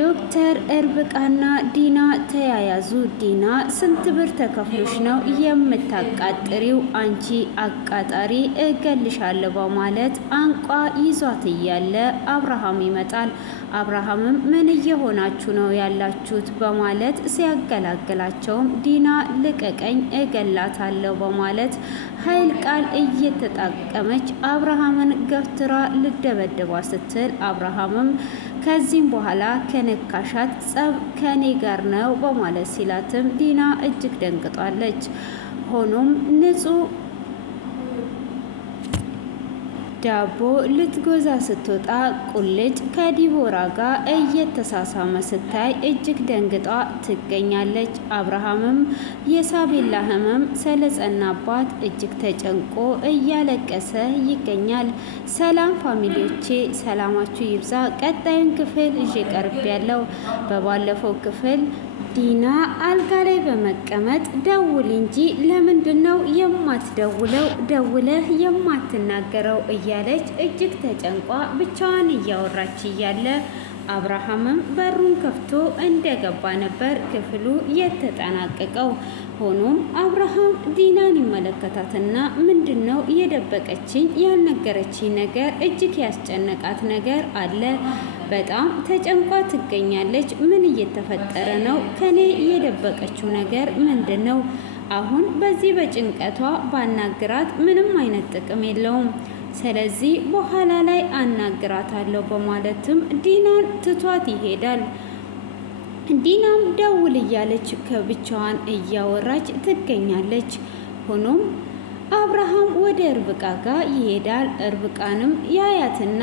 ዶክተር እርብቃና ዲና ተያያዙ። ዲና ስንት ብር ተከፍሎሽ ነው የምታቃጥሪው? አንቺ አቃጣሪ እገልሻለሁ በማለት አንቋ ይዟት እያለ አብርሃም ይመጣል። አብርሃምም ምን እየሆናችሁ ነው ያላችሁት በማለት ሲያገላግላቸውም ዲና ልቀቀኝ እገላታለሁ በማለት ኃይል ቃል እየተጠቀመች አብርሃምን ገፍትራ ልደበድባ ስትል አብርሃምም ከዚህም በኋላ ከነካሻት ጸብ ከኔ ጋር ነው በማለት ሲላትም ዲና እጅግ ደንግጣለች። ሆኖም ንጹህ ዳቦ ልትጎዛ ስትወጣ ቁልጭ ከዲቦራ ጋር እየተሳሳመ ስታይ እጅግ ደንግጣ ትገኛለች። አብርሃምም የሳቤላ ህመም ስለጸናባት እጅግ ተጨንቆ እያለቀሰ ይገኛል። ሰላም ፋሚሊዎቼ፣ ሰላማችሁ ይብዛ። ቀጣዩን ክፍል ይዤ ቀርብ ያለው በባለፈው ክፍል ዲና አልጋ ላይ በመቀመጥ ደውል እንጂ ለምንድነው የማትደውለው? ደውለህ የማትናገረው? እያለች እጅግ ተጨንቋ ብቻዋን እያወራች እያለ አብርሃምም በሩን ከፍቶ እንደገባ ነበር ክፍሉ የተጠናቀቀው። ሆኖም አብርሃም ዲናን ይመለከታትና ምንድነው የደበቀችኝ ያልነገረችኝ ነገር? እጅግ ያስጨነቃት ነገር አለ። በጣም ተጨንቋ ትገኛለች። ምን እየተፈጠረ ነው? ከኔ የደበቀችው ነገር ምንድን ነው? አሁን በዚህ በጭንቀቷ ባናግራት ምንም አይነት ጥቅም የለውም። ስለዚህ በኋላ ላይ አናግራታለሁ በማለትም ዲናን ትቷት ይሄዳል። ዲናም ደውል እያለች ከብቻዋን እያወራች ትገኛለች። ሆኖም አብርሃም ወደ እርብቃ ጋር ይሄዳል። እርብቃንም ያያትና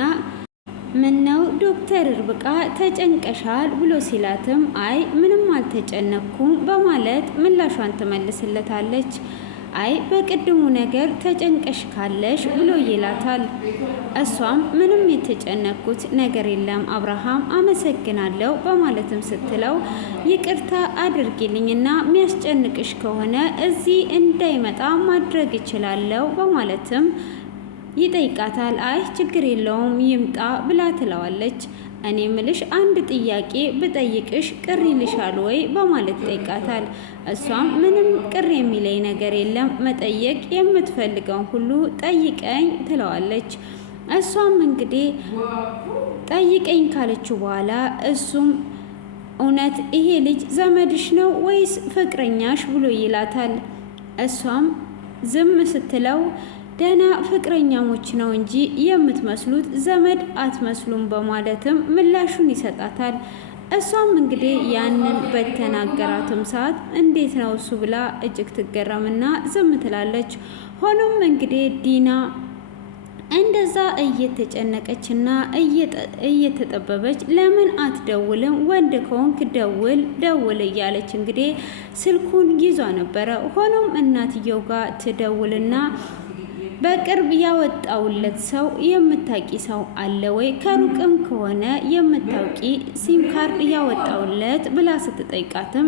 ምነው ዶክተር እርብቃ ተጨንቀሻል ብሎ ሲላትም አይ ምንም አልተጨነኩም በማለት ምላሿን ትመልስለታለች። አይ በቅድሙ ነገር ተጨንቀሽ ካለሽ ብሎ ይላታል። እሷም ምንም የተጨነኩት ነገር የለም አብርሃም አመሰግናለሁ በማለትም ስትለው ይቅርታ አድርጊልኝና ሚያስጨንቅሽ ከሆነ እዚህ እንዳይመጣ ማድረግ እችላለሁ በማለትም ይጠይቃታል። አይ ችግር የለውም ይምጣ ብላ ትለዋለች። እኔ ምልሽ አንድ ጥያቄ ብጠይቅሽ ቅር ይልሻል ወይ በማለት ጠይቃታል። እሷም ምንም ቅር የሚለኝ ነገር የለም፣ መጠየቅ የምትፈልገውን ሁሉ ጠይቀኝ ትለዋለች። እሷም እንግዲህ ጠይቀኝ ካለችው በኋላ እሱም እውነት ይሄ ልጅ ዘመድሽ ነው ወይስ ፍቅረኛሽ ብሎ ይላታል። እሷም ዝም ስትለው ደህና ፍቅረኛሞች ነው እንጂ የምትመስሉት ዘመድ አትመስሉም በማለትም ምላሹን ይሰጣታል። እሷም እንግዲህ ያንን በተናገራትም ሰዓት እንዴት ነው እሱ ብላ እጅግ ትገረምና ዝም ትላለች። ሆኖም እንግዲህ ዲና እንደዛ እየተጨነቀችና እየተጠበበች ለምን አትደውልም? ወንድ ከሆንክ ደውል እያለች እንግዲህ ስልኩን ይዟ ነበረ። ሆኖም እናትየው ጋር ትደውልና በቅርብ ያወጣውለት ሰው የምታውቂ ሰው አለ ወይ? ከሩቅም ከሆነ የምታውቂ ሲም ካርድ ያወጣውለት ብላ ስትጠይቃትም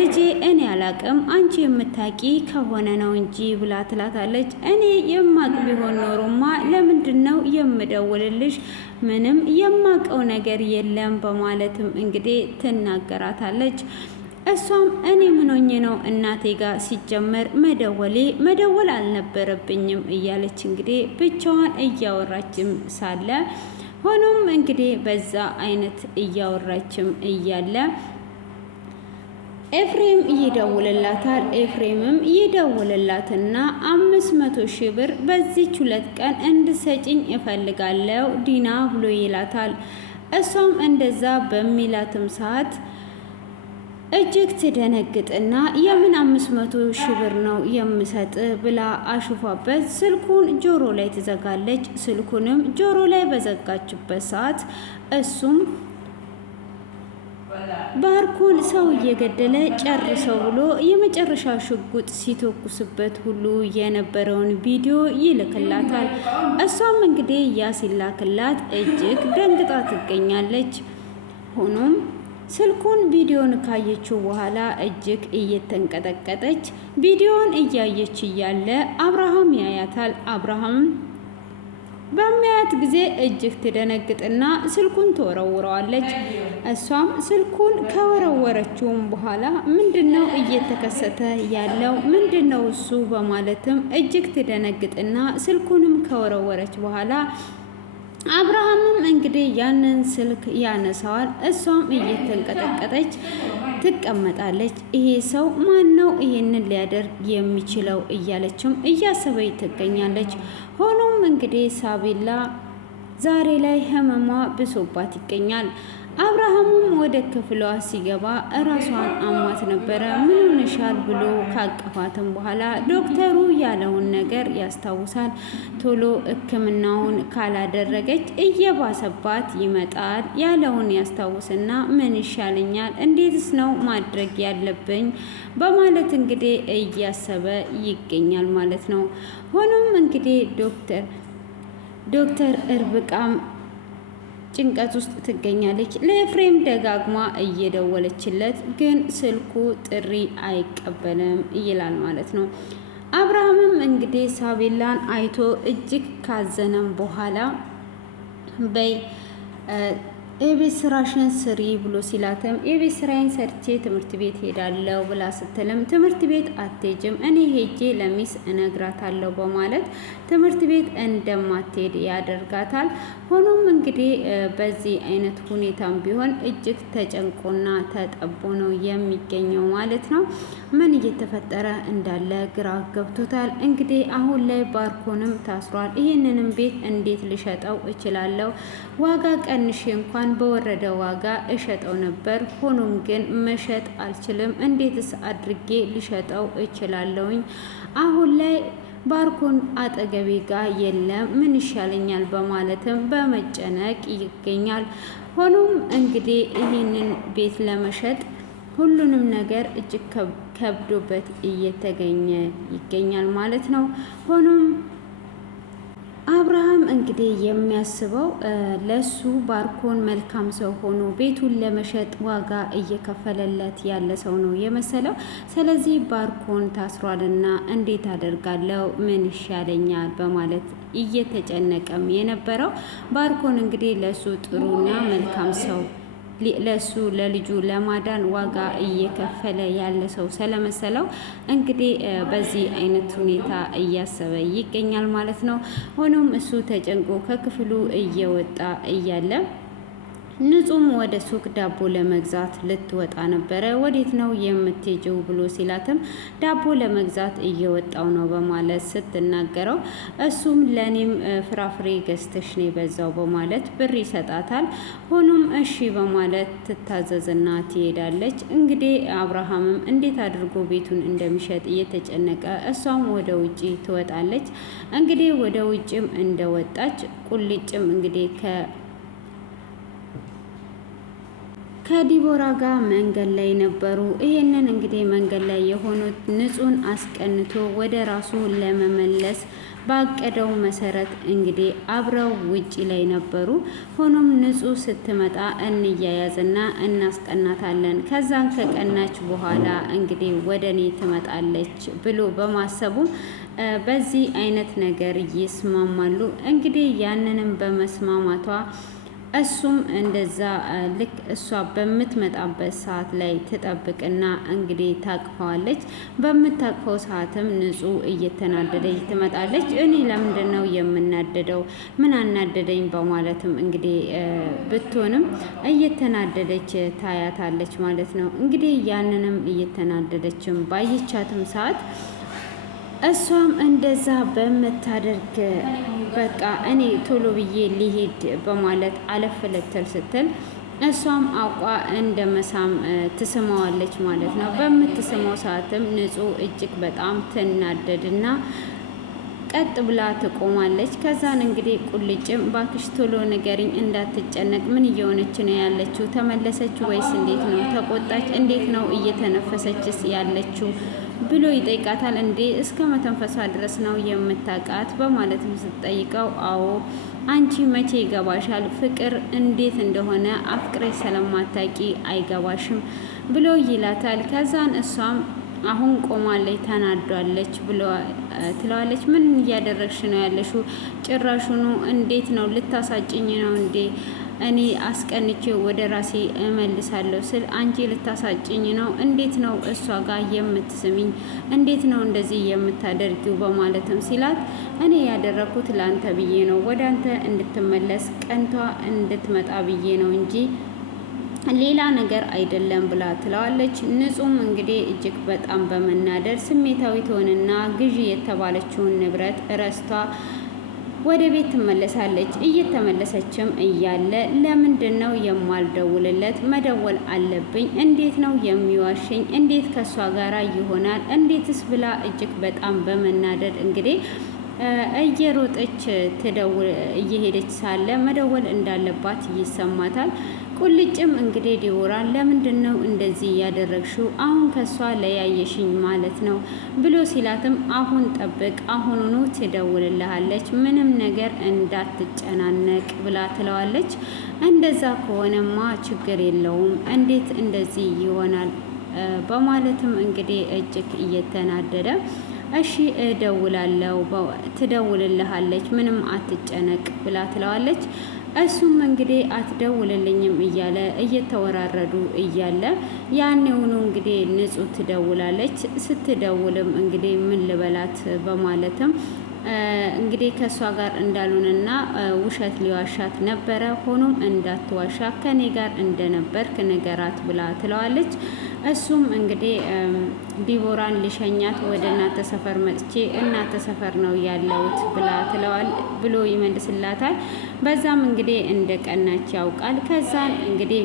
ልጄ እኔ አላቅም አንቺ የምታውቂ ከሆነ ነው እንጂ ብላ ትላታለች። እኔ የማቅ ቢሆን ኖሮማ ለምንድን ነው የምደውልልሽ? ምንም የማቀው ነገር የለም በማለትም እንግዲህ ትናገራታለች። እሷም እኔ ምኖኝ ነው እናቴ ጋር ሲጀመር መደወል አልነበረብኝም እያለች እንግዲህ ብቻዋን እያወራችም ሳለ ሆኖም እንግዲህ በዛ አይነት እያወራችም እያለ ኤፍሬም ይደውልላታል። ኤፍሬምም ይደውልላትና 500,000 ብር በዚች 2 ቀን እንድሰጭኝ እፈልጋለሁ ዲና ብሎ ይላታል። እሷም እንደዛ በሚላትም ሰዓት እጅግ ትደነግጥና የምን 500,000 ብር ነው የምሰጥ ብላ አሹፋበት ስልኩን ጆሮ ላይ ትዘጋለች። ስልኩንም ጆሮ ላይ በዘጋችበት ሰዓት እሱም ባርኮን ሰው እየገደለ ጨርሰው ብሎ የመጨረሻ ሽጉጥ ሲተኩስበት ሁሉ የነበረውን ቪዲዮ ይልክላታል። እሷም እንግዲህ ያሲላክላት እጅግ ደንግጣ ትገኛለች። ሆኖም ስልኩን ቪዲዮን ካየችው በኋላ እጅግ እየተንቀጠቀጠች ቪዲዮን እያየች እያለ አብርሃም ያያታል። አብርሃም በሚያያት ጊዜ እጅግ ትደነግጥና ስልኩን ትወረውረዋለች። እሷም ስልኩን ከወረወረችውም በኋላ ምንድነው እየተከሰተ ያለው ምንድነው እሱ በማለትም እጅግ ትደነግጥና ስልኩንም ከወረወረች በኋላ አብርሃምም እንግዲህ ያንን ስልክ ያነሳዋል። እሷም እየተንቀጠቀጠች ትቀመጣለች። ይሄ ሰው ማን ነው ይሄንን ሊያደርግ የሚችለው እያለችም እያሰበች ትገኛለች። ሆኖም እንግዲህ ሳቢላ ዛሬ ላይ ህመሟ ብሶባት ይገኛል። አብርሃምም ወደ ክፍሏ ሲገባ እራሷን አሟት ነበረ። ምን ሆነሻል ብሎ ካቀፋትም በኋላ ዶክተሩ ያለውን ነገር ያስታውሳል። ቶሎ ሕክምናውን ካላደረገች እየባሰባት ይመጣል ያለውን ያስታውስና ምን ይሻለኛል፣ እንዴትስ ነው ማድረግ ያለብኝ በማለት እንግዲህ እያሰበ ይገኛል ማለት ነው። ሆኖም እንግዲህ ዶክተር እርብቃም ጭንቀት ውስጥ ትገኛለች። ለኤፍሬም ደጋግማ እየደወለችለት ግን ስልኩ ጥሪ አይቀበልም ይላል ማለት ነው። አብርሃምም እንግዲህ ሳቤላን አይቶ እጅግ ካዘነም በኋላ በይ የቤት ስራሽን ስሪ ብሎ ሲላትም የቤት ስራዬን ሰርቼ ትምህርት ቤት ሄዳለሁ ብላ ስትልም ትምህርት ቤት አትሄጅም፣ እኔ ሄጄ ለሚስ እነግራታለሁ በማለት ትምህርት ቤት እንደማትሄድ ያደርጋታል። ሆኖም እንግዲህ በዚህ አይነት ሁኔታም ቢሆን እጅግ ተጨንቆና ተጠቦ ነው የሚገኘው ማለት ነው። ምን እየተፈጠረ እንዳለ ግራ ገብቶታል። እንግዲህ አሁን ላይ ባርኮንም ታስሯል። ይህንንም ቤት እንዴት ልሸጠው እችላለሁ? ዋጋ ቀንሼ እንኳን በወረደ ዋጋ እሸጠው ነበር። ሆኖም ግን መሸጥ አልችልም። እንዴትስ አድርጌ ልሸጠው እችላለሁኝ? አሁን ላይ ባርኮን አጠገቤ ጋር የለም፣ ምን ይሻለኛል? በማለትም በመጨነቅ ይገኛል። ሆኖም እንግዲህ ይህንን ቤት ለመሸጥ ሁሉንም ነገር እጅግ ከብዶበት እየተገኘ ይገኛል ማለት ነው። ሆኖም አብርሃም እንግዲህ የሚያስበው ለሱ ባርኮን መልካም ሰው ሆኖ ቤቱን ለመሸጥ ዋጋ እየከፈለለት ያለ ሰው ነው የመሰለው። ስለዚህ ባርኮን ታስሯልና እንዴት አደርጋለሁ? ምን ይሻለኛል? በማለት እየተጨነቀም የነበረው ባርኮን እንግዲህ ለሱ ጥሩና መልካም ሰው ለሱ ለልጁ ለማዳን ዋጋ እየከፈለ ያለ ሰው ስለመሰለው እንግዲህ በዚህ አይነት ሁኔታ እያሰበ ይገኛል ማለት ነው። ሆኖም እሱ ተጨንቆ ከክፍሉ እየወጣ እያለ ንጹም ወደ ሱቅ ዳቦ ለመግዛት ልትወጣ ነበረ። ወዴት ነው የምትሄጂው ብሎ ሲላትም ዳቦ ለመግዛት እየወጣው ነው በማለት ስትናገረው እሱም ለኔም ፍራፍሬ ገዝተሽ ነው የበዛው በማለት ብር ይሰጣታል። ሆኖም እሺ በማለት ትታዘዝና ትሄዳለች። እንግዲህ አብርሃምም እንዴት አድርጎ ቤቱን እንደሚሸጥ እየተጨነቀ እሷም ወደ ውጪ ትወጣለች። እንግዲህ ወደ ውጭም እንደወጣች ቁልጭም እንግዲህ ከዲቦራ ጋር መንገድ ላይ ነበሩ። ይሄንን እንግዲህ መንገድ ላይ የሆኑት ንጹን አስቀንቶ ወደ ራሱ ለመመለስ ባቀደው መሰረት እንግዲህ አብረው ውጪ ላይ ነበሩ። ሆኖም ንጹህ ስትመጣ እንያያዝና እናስቀናታለን፣ ከዛን ከቀናች በኋላ እንግዲህ ወደ እኔ ትመጣለች ብሎ በማሰቡ በዚህ አይነት ነገር ይስማማሉ። እንግዲህ ያንንም በመስማማቷ እሱም እንደዛ ልክ እሷ በምትመጣበት ሰዓት ላይ ትጠብቅና እንግዲህ ታቅፈዋለች። በምታቅፈው ሰዓትም ንጹህ እየተናደደች ትመጣለች። እኔ ለምንድን ነው የምናደደው? ምን አናደደኝ? በማለትም እንግዲህ ብትሆንም እየተናደደች ታያታለች ማለት ነው። እንግዲህ ያንንም እየተናደደችም ባየቻትም ሰዓት እሷም እንደዛ በምታደርግ በቃ እኔ ቶሎ ብዬ ሊሄድ በማለት አለፍ ልትል ስትል እሷም አውቋ እንደ መሳም ትስመዋለች ማለት ነው። በምትስመው ሰዓትም ንጹህ እጅግ በጣም ትናደድና ቀጥ ብላ ትቆማለች። ከዛን እንግዲህ ቁልጭም ባክሽ ቶሎ ንገሪኝ፣ እንዳትጨነቅ፣ ምን እየሆነች ነው ያለችው? ተመለሰች ወይስ እንዴት ነው? ተቆጣች? እንዴት ነው እየተነፈሰችስ ያለችው ብሎ ይጠይቃታል። እንዴ እስከ መተንፈሷ ድረስ ነው የምታውቃት? በማለትም ስትጠይቀው አዎ አንቺ መቼ ይገባሻል? ፍቅር እንዴት እንደሆነ አፍቅሬ ስለማታቂ አይገባሽም ብሎ ይላታል። ከዛን እሷም አሁን ቆማለች፣ ተናዷለች ብሎ ትለዋለች። ምን እያደረግሽ ነው ያለሽው? ጭራሹኑ እንዴት ነው ልታሳጭኝ ነው እንዴ? እኔ አስቀንቼ ወደ ራሴ እመልሳለሁ ስል አንቺ ልታሳጭኝ ነው? እንዴት ነው እሷ ጋር የምትስሚኝ? እንዴት ነው እንደዚህ የምታደርጊው? በማለትም ሲላት እኔ ያደረኩት ለአንተ ብዬ ነው፣ ወደ አንተ እንድትመለስ ቀንቷ እንድትመጣ ብዬ ነው እንጂ ሌላ ነገር አይደለም ብላ ትለዋለች። ንጹም እንግዲህ እጅግ በጣም በመናደር ስሜታዊ ትሆንና ግዢ የተባለችውን ንብረት ረስቷ ወደ ቤት ትመለሳለች። እየተመለሰችም እያለ ለምንድን ነው የማልደውልለት? መደወል አለብኝ። እንዴት ነው የሚዋሸኝ? እንዴት ከእሷ ጋራ ይሆናል? እንዴትስ ብላ እጅግ በጣም በመናደድ እንግዲህ እየሮጠች እየሄደች ሳለ መደወል እንዳለባት ይሰማታል። ቁልጭም እንግዲህ ዲቦራን ለምንድን ነው እንደዚህ ያደረግሽው? አሁን ከሷ ለያየሽኝ ማለት ነው ብሎ ሲላትም አሁን ጠብቅ፣ አሁኑኑ ትደውልልሃለች፣ ምንም ነገር እንዳትጨናነቅ ብላ ትለዋለች። እንደዛ ከሆነማ ችግር የለውም፣ እንዴት እንደዚህ ይሆናል? በማለትም እንግዲህ እጅግ እየተናደደ እሺ እደውላለሁ፣ ትደውልልሃለች፣ ምንም አትጨነቅ ብላ ትለዋለች። እሱም እንግዲህ አትደውልልኝም እያለ እየተወራረዱ እያለ ያኔውኑ እንግዲህ ንጹህ ትደውላለች። ስትደውልም እንግዲህ ምን ልበላት በማለትም እንግዲህ ከእሷ ጋር እንዳልሆነና ውሸት ሊዋሻት ነበረ። ሆኖም እንዳትዋሻ ከኔ ጋር እንደነበርክ ንገራት ብላ ትለዋለች። እሱም እንግዲህ ዲቦራን ሊሸኛት ወደ እናተ ሰፈር መጥቼ እናተ ሰፈር ነው ያለሁት ብላ ትለዋል ብሎ ይመልስላታል። በዛም እንግዲህ እንደ ቀናች ያውቃል። ከዛን እንግዲህ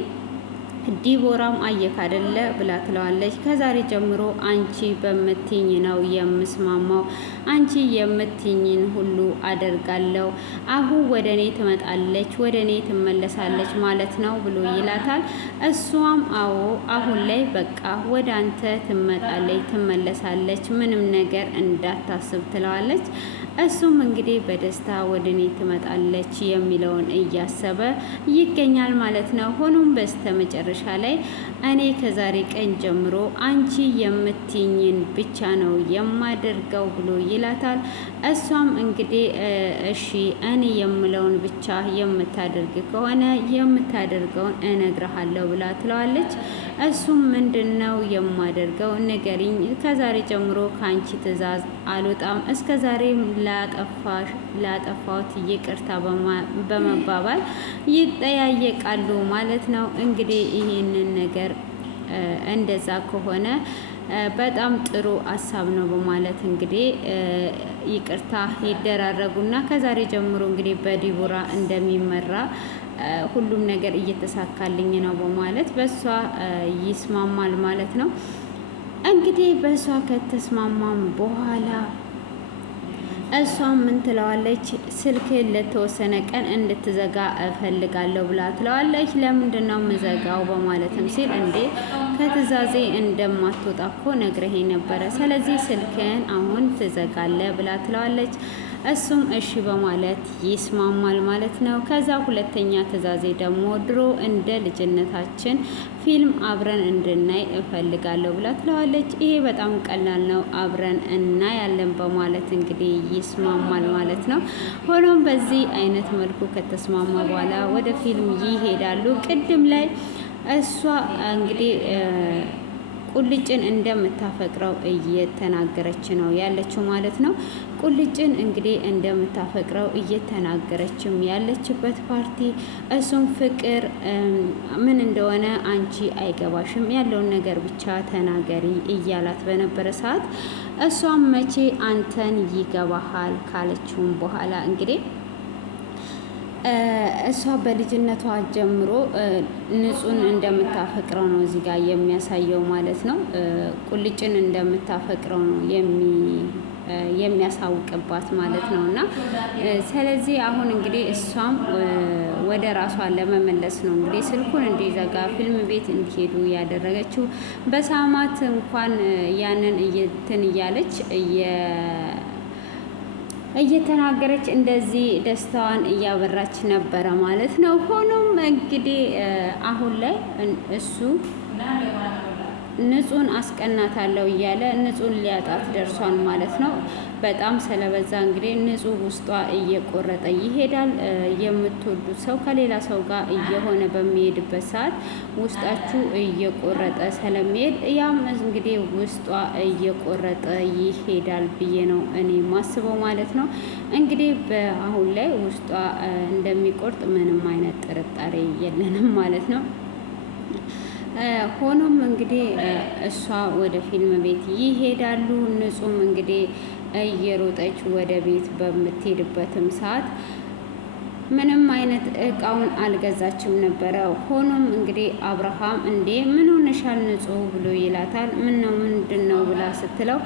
ዲቦራም አየክ አይደለ ብላ ትለዋለች። ከዛሬ ጀምሮ አንቺ በምትኝ ነው የምስማማው፣ አንቺ የምትኝን ሁሉ አደርጋለሁ። አሁን ወደ እኔ ትመጣለች፣ ወደ እኔ ትመለሳለች ማለት ነው ብሎ ይላታል። እሷም አዎ አሁን ላይ በቃ ወደ አንተ ትመጣለች፣ ትመለሳለች፣ ምንም ነገር እንዳታስብ ትለዋለች። እሱም እንግዲህ በደስታ ወደ እኔ ትመጣለች የሚለውን እያሰበ ይገኛል ማለት ነው። ሆኖም በስተ መጨረሻ ላይ እኔ ከዛሬ ቀን ጀምሮ አንቺ የምትኝን ብቻ ነው የማደርገው ብሎ ይላታል። እሷም እንግዲህ እሺ እኔ የምለውን ብቻ የምታደርግ ከሆነ የምታደርገውን እነግርሃለሁ ብላ ትለዋለች። እሱም ምንድን ነው የማደርገው ንገሪኝ፣ ከዛሬ ጀምሮ ከአንቺ ትዕዛዝ አልወጣም፣ እስከ ዛሬ ላጠፋሁት ይቅርታ በመባባል ይጠያየቃሉ ማለት ነው። እንግዲህ ይህንን ነገር እንደዛ ከሆነ በጣም ጥሩ ሀሳብ ነው በማለት እንግዲህ ይቅርታ ይደራረጉና ከዛሬ ጀምሮ እንግዲህ በዲቦራ እንደሚመራ ሁሉም ነገር እየተሳካልኝ ነው በማለት በሷ ይስማማል ማለት ነው። እንግዲህ በሷ ከተስማማም በኋላ እሷ ምን ትለዋለች? ስልክ ለተወሰነ ቀን እንድትዘጋ እፈልጋለሁ ብላ ትለዋለች። ለምንድን ነው ምዘጋው በማለትም ሲል እንዴ ከትዕዛዜ እንደማትወጣ እኮ ነግረኸኝ ነበረ፣ ስለዚህ ስልክን አሁን ትዘጋለህ ብላ ትለዋለች። እሱም እሺ በማለት ይስማማል ማለት ነው። ከዛ ሁለተኛ ትዕዛዜ ደግሞ ድሮ እንደ ልጅነታችን ፊልም አብረን እንድናይ እፈልጋለሁ ብላ ትለዋለች። ይሄ በጣም ቀላል ነው፣ አብረን እናያለን በማለት እንግዲህ ይስማማል ማለት ነው። ሆኖም በዚህ አይነት መልኩ ከተስማማ በኋላ ወደ ፊልም ይሄዳሉ። ቅድም ላይ እሷ እንግዲህ ቁልጭን እንደምታፈቅረው እየተናገረች ነው ያለችው ማለት ነው። ቁልጭን እንግዲህ እንደምታፈቅረው እየተናገረችም ያለችበት ፓርቲ እሱም ፍቅር ምን እንደሆነ አንቺ አይገባሽም፣ ያለውን ነገር ብቻ ተናገሪ እያላት በነበረ ሰዓት እሷም መቼ አንተን ይገባሃል ካለችውም በኋላ እንግዲህ እሷ በልጅነቷ ጀምሮ ንጹን እንደምታፈቅረው ነው እዚህ ጋር የሚያሳየው ማለት ነው። ቁልጭን እንደምታፈቅረው ነው የሚያሳውቅባት ማለት ነው። እና ስለዚህ አሁን እንግዲህ እሷም ወደ ራሷ ለመመለስ ነው እንግዲህ ስልኩን እንዲዘጋ ፊልም ቤት እንዲሄዱ ያደረገችው። በሳማት እንኳን ያንን እንትን እያለች እየተናገረች እንደዚህ ደስታዋን እያበራች ነበረ ማለት ነው። ሆኖም እንግዲህ አሁን ላይ እሱ ንጹን አስቀናታለሁ እያለ ንጹን ሊያጣት ደርሷል ማለት ነው። በጣም ስለበዛ እንግዲህ ንጹህ ውስጧ እየቆረጠ ይሄዳል። የምትወዱት ሰው ከሌላ ሰው ጋር እየሆነ በሚሄድበት ሰዓት ውስጣችሁ እየቆረጠ ስለሚሄድ ያም እንግዲህ ውስጧ እየቆረጠ ይሄዳል ብዬ ነው እኔ ማስበው ማለት ነው። እንግዲህ በአሁን ላይ ውስጧ እንደሚቆርጥ ምንም አይነት ጥርጣሬ የለንም ማለት ነው። ሆኖም እንግዲህ እሷ ወደ ፊልም ቤት ይሄዳሉ። ንጹም እንግዲህ እየሮጠች ወደ ቤት በምትሄድበትም ሰዓት ምንም አይነት እቃውን አልገዛችም ነበረ። ሆኖም እንግዲህ አብርሃም እንዴ ምን ሆነሻል ንጹህ ብሎ ይላታል። ምን ነው ምንድን ነው ብላ ስትለው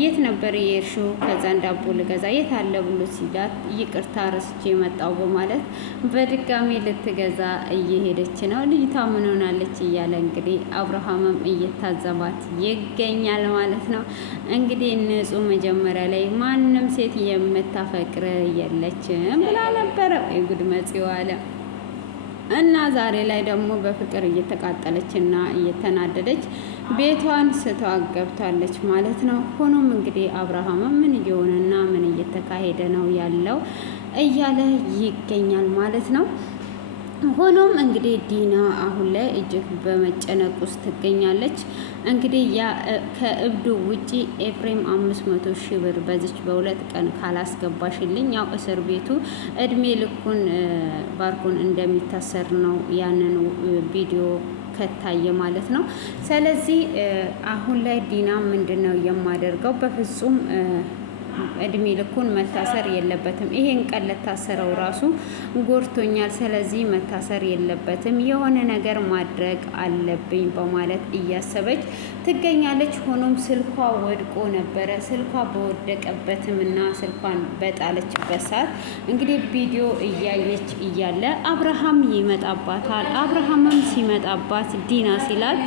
የት ነበር የሄድሽው? ከዛ ዳቦ ልገዛ የት አለ ብሎ ሲላት ይቅርታ ረስቼ መጣው በማለት በድጋሚ ልትገዛ እየሄደች ነው። ልጅቷ ምን ሆናለች እያለ እንግዲህ አብርሃምም እየታዘባት ይገኛል ማለት ነው። እንግዲህ ንጹህ መጀመሪያ ላይ ማንም ሴት የምታፈቅር የለችም ብላ ነበረ ጉድ መጽው አለ እና ዛሬ ላይ ደግሞ በፍቅር እየተቃጠለች እና እየተናደደች ቤቷን ስትዋገብታለች ማለት ነው። ሆኖም እንግዲህ አብርሃም ምን እየሆነና ምን እየተካሄደ ነው ያለው እያለ ይገኛል ማለት ነው። ሆኖም እንግዲህ ዲና አሁን ላይ እጅግ በመጨነቅ ውስጥ ትገኛለች። እንግዲህ ያ ከእብዱ ውጪ ኤፍሬም 500,000 ብር በዚች በሁለት ቀን ካላስገባሽልኝ ያው እስር ቤቱ እድሜ ልኩን ባርኮን እንደሚታሰር ነው ያንን ቪዲዮ ከታየ ማለት ነው። ስለዚህ አሁን ላይ ዲና ምንድን ነው የማደርገው? በፍጹም እድሜ ልኩን መታሰር የለበትም። ይሄን ቀን ለታሰረው ራሱ ጎርቶኛል። ስለዚህ መታሰር የለበትም፣ የሆነ ነገር ማድረግ አለብኝ በማለት እያሰበች ትገኛለች። ሆኖም ስልኳ ወድቆ ነበረ። ስልኳ በወደቀበትም እና ስልኳን በጣለችበት ሰዓት እንግዲህ ቪዲዮ እያየች እያለ አብርሃም ይመጣባታል። አብርሃምም ሲመጣባት ዲና ሲላት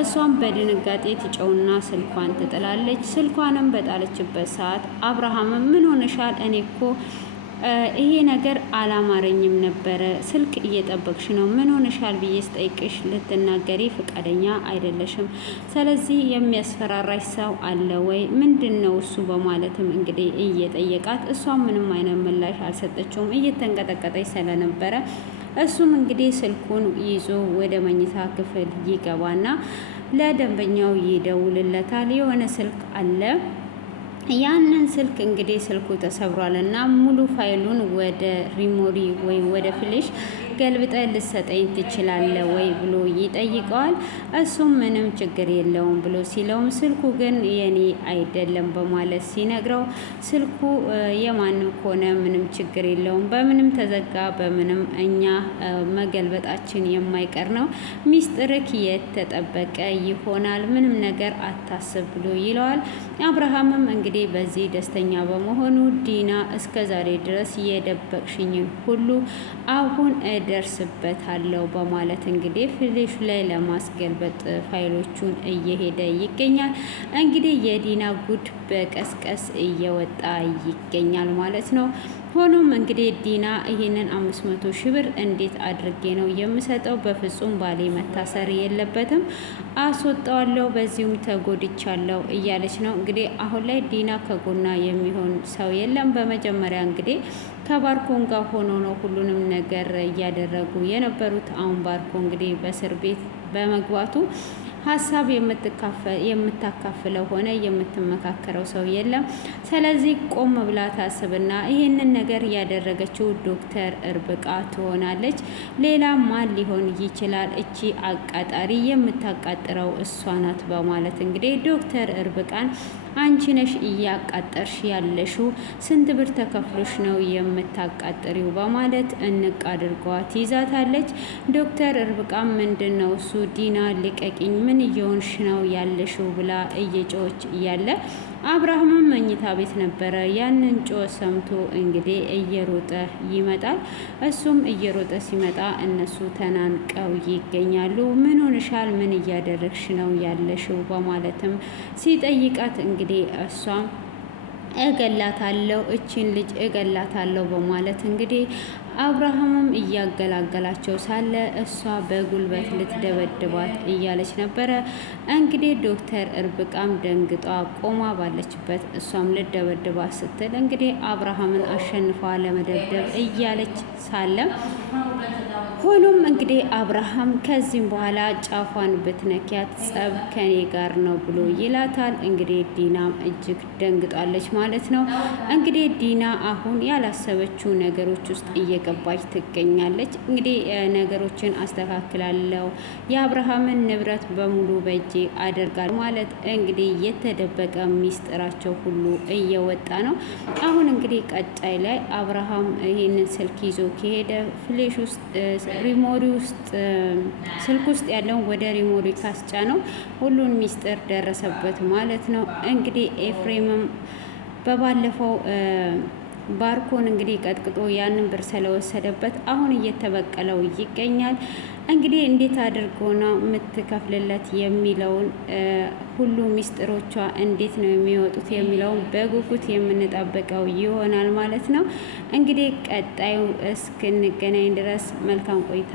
እሷም በድንጋጤ ትጨውና ስልኳን ትጥላለች። ስልኳንም በጣለችበት ሰዓት አብርሃም ምን ሆነሻል? እኔ እኮ ይሄ ነገር አላማረኝም ነበረ። ስልክ እየጠበቅሽ ነው፣ ምን ሆነሻል ብዬ ስጠይቅሽ ልትናገሪ ፈቃደኛ አይደለሽም። ስለዚህ የሚያስፈራራሽ ሰው አለ ወይ? ምንድን ነው እሱ? በማለትም እንግዲህ እየጠየቃት እሷ ምንም አይነት ምላሽ አልሰጠችውም፣ እየተንቀጠቀጠች ስለነበረ እሱም እንግዲህ ስልኩን ይዞ ወደ መኝታ ክፍል ይገባና ለደንበኛው ይደውልለታል። የሆነ ስልክ አለ። ያንን ስልክ እንግዲህ ስልኩ ተሰብሯል እና ሙሉ ፋይሉን ወደ ሪሞሪ ወይ ወደ ፍሌሽ ገልብጠ ልሰጠኝ ትችላለ ወይ ብሎ ይጠይቀዋል። እሱም ምንም ችግር የለውም ብሎ ሲለውም ስልኩ ግን የኔ አይደለም በማለት ሲነግረው ስልኩ የማንም ከሆነ ምንም ችግር የለውም፣ በምንም ተዘጋ በምንም እኛ መገልበጣችን የማይቀር ነው፣ ሚስጥርክ የተጠበቀ ይሆናል፣ ምንም ነገር አታስብ ብሎ ይለዋል። አብርሃምም እንግዲህ በዚህ ደስተኛ በመሆኑ ዲና እስከ ዛሬ ድረስ የደበቅሽኝን ሁሉ አሁን ደርስበታለሁ በማለት እንግዲህ ፍሌሹ ላይ ለማስገልበጥ ፋይሎቹን እየሄደ ይገኛል። እንግዲህ የዲና ጉድ በቀስቀስ እየወጣ ይገኛል ማለት ነው። ሆኖም እንግዲህ ዲና ይህንን 500,000 ብር እንዴት አድርጌ ነው የምሰጠው? በፍጹም ባሌ መታሰር የለበትም፣ አስወጣዋለሁ፣ በዚሁም ተጎድቻለሁ እያለች ነው። እንግዲህ አሁን ላይ ዲና ከጎና የሚሆን ሰው የለም። በመጀመሪያ እንግዲህ ከባርኮን ጋር ሆኖ ነው ሁሉንም ነገር እያደረጉ የነበሩት። አሁን ባርኮ እንግዲህ በእስር ቤት በመግባቱ ሀሳብ የምታካፍለው ሆነ የምትመካከረው ሰው የለም። ስለዚህ ቆም ብላ ታስብና ይህንን ነገር ያደረገችው ዶክተር እርብቃ ትሆናለች። ሌላ ማን ሊሆን ይችላል? እቺ አቃጣሪ የምታቃጥረው እሷ ናት በማለት እንግዲህ ዶክተር እርብቃን አንቺ ነሽ እያቃጠርሽ ያለሽው፣ ስንት ብር ተከፍሎሽ ነው የምታቃጥሪው? በማለት እንቅ አድርጓት ይዛታለች። ዶክተር እርብቃ ምንድን ነው እሱ? ዲና ልቀቂኝ፣ ምን እየሆንሽ ነው ያለሽው? ብላ እየጮች እያለ አብርሃምም መኝታ ቤት ነበረ። ያንን ጮ ሰምቶ እንግዲህ እየሮጠ ይመጣል። እሱም እየሮጠ ሲመጣ እነሱ ተናንቀው ይገኛሉ። ምን ሆንሻል? ምን እያደረግሽ ነው ያለሽው? በማለትም ሲጠይቃት እንግዲህ እሷም እገላታለሁ፣ እቺን ልጅ እገላታለሁ በማለት እንግዲህ አብርሃምም እያገላገላቸው ሳለ እሷ በጉልበት ልትደበድባት እያለች ነበረ። እንግዲህ ዶክተር እርብቃም ደንግጧ ቆማ ባለችበት እሷም ልትደበድባት ስትል እንግዲህ አብርሃምን አሸንፏ ለመደብደብ እያለች ሳለ ሆኖም እንግዲህ አብርሃም ከዚህም በኋላ ጫፏን ብትነኪያት ጸብ ከኔ ጋር ነው ብሎ ይላታል። እንግዲህ ዲናም እጅግ ደንግጣለች ማለት ነው። እንግዲህ ዲና አሁን ያላሰበችው ነገሮች ውስጥ እየገባች ትገኛለች። እንግዲህ ነገሮችን አስተካክላለሁ፣ የአብርሃምን ንብረት በሙሉ በእጄ አደርጋለሁ ማለት እንግዲህ የተደበቀ ሚስጥራቸው ሁሉ እየወጣ ነው። አሁን እንግዲህ ቀጣይ ላይ አብርሃም ይህንን ስልክ ይዞ ከሄደ ፍሌሽ ውስጥ ሪሞሪ ውስጥ ስልክ ውስጥ ያለውን ወደ ሪሞሪ ካስጫነው ሁሉን ሚስጥር ደረሰበት ማለት ነው። እንግዲህ ኤፍሬምም በባለፈው ባርኮን እንግዲህ ቀጥቅጦ ያንን ብር ስለወሰደበት አሁን እየተበቀለው ይገኛል። እንግዲህ እንዴት አድርጎ ነው የምትከፍልለት የሚለውን ሁሉ ሚስጥሮቿ እንዴት ነው የሚወጡት የሚለውን በጉጉት የምንጠብቀው ይሆናል ማለት ነው። እንግዲህ ቀጣዩ እስክንገናኝ ድረስ መልካም ቆይታ